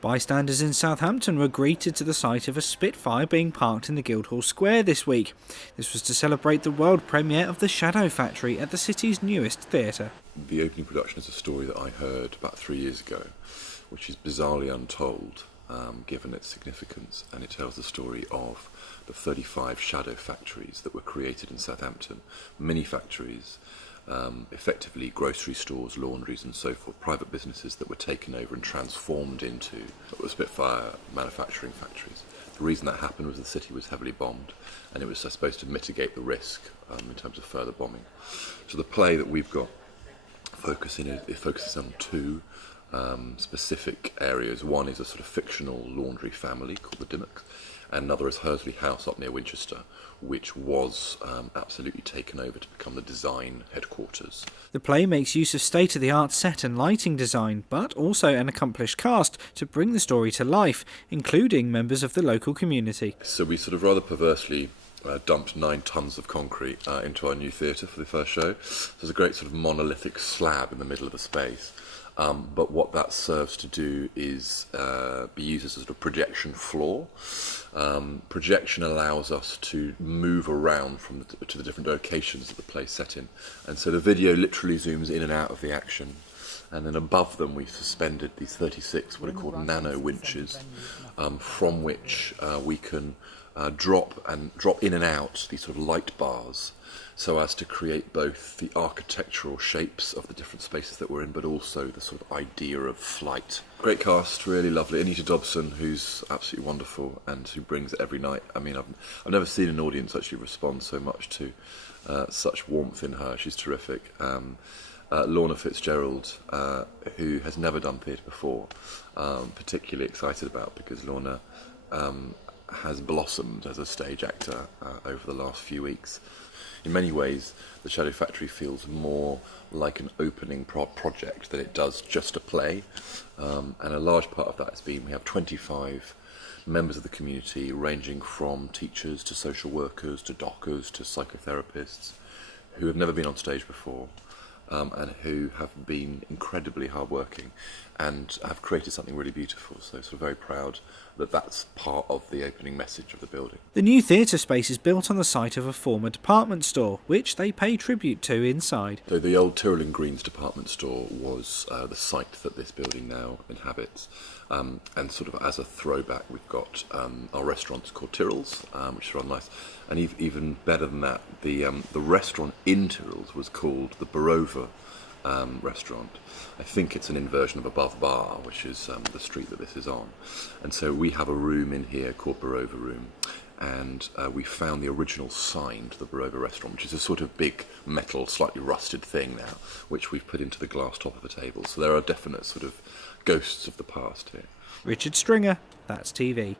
Bystanders in Southampton were greeted to the sight of a Spitfire being parked in the Guildhall Square this week. This was to celebrate the world premiere of The Shadow Factory at the city's newest theatre. The opening production is a story that I heard about 3 years ago, which is bizarrely untold, given its significance, and it tells the story of the 35 shadow factories that were created in Southampton, mini factories, effectively grocery stores, laundries and so forth, private businesses that were taken over and transformed into Spitfire manufacturing factories. The reason that happened was the city was heavily bombed, and it was supposed to mitigate the risk in terms of further bombing. So the play that we've got focuses on two specific areas. One is a sort of fictional laundry family called the Dimmocks, and another is Hursley House up near Winchester, which was absolutely taken over to become the design headquarters. The play makes use of state-of-the-art set and lighting design, but also an accomplished cast to bring the story to life, including members of the local community. So we sort of rather perversely dumped 9 tons of concrete into our new theatre for the first show. So there's a great sort of monolithic slab in the middle of the space. But what that serves to do is be used as a sort of projection floor. Projection allows us to move around to the different locations that the play's set in. And so the video literally zooms in and out of the action. And then above them we've suspended these 36 what are called nano winches, from which we can drop in and out these sort of light bars, so as to create both the architectural shapes of the different spaces that we're in, but also the sort of idea of flight. Great cast, really lovely. Anita Dobson, who's absolutely wonderful and who brings it every night. I mean, I've never seen an audience actually respond so much to such warmth in her. She's terrific. Lorna Fitzgerald, who has never done theatre before, particularly excited about, because Lorna has blossomed as a stage actor over the last few weeks. In many ways, The Shadow Factory feels more like an opening project than it does just a play. And a large part of that has been we have 25 members of the community, ranging from teachers to social workers to dockers to psychotherapists, who have never been on stage before. And who have been incredibly hardworking and have created something really beautiful. So sort of very proud that that's part of the opening message of the building. The new theatre space is built on the site of a former department store, which they pay tribute to inside. So the old Tyrrell and Greens department store was the site that this building now inhabits. And sort of as a throwback, we've got our restaurants called Tyrrell's, which is rather nice. And even better than that, the restaurant in Tyrrell's was called the Barova restaurant. I think it's an inversion of Above Bar, which is the street that this is on. And so we have a room in here called Barova Room, and we found the original sign to the Barova restaurant, which is a sort of big metal, slightly rusted thing now, which we've put into the glass top of a table. So there are definite sort of ghosts of the past here. Richard Stringer, That's TV.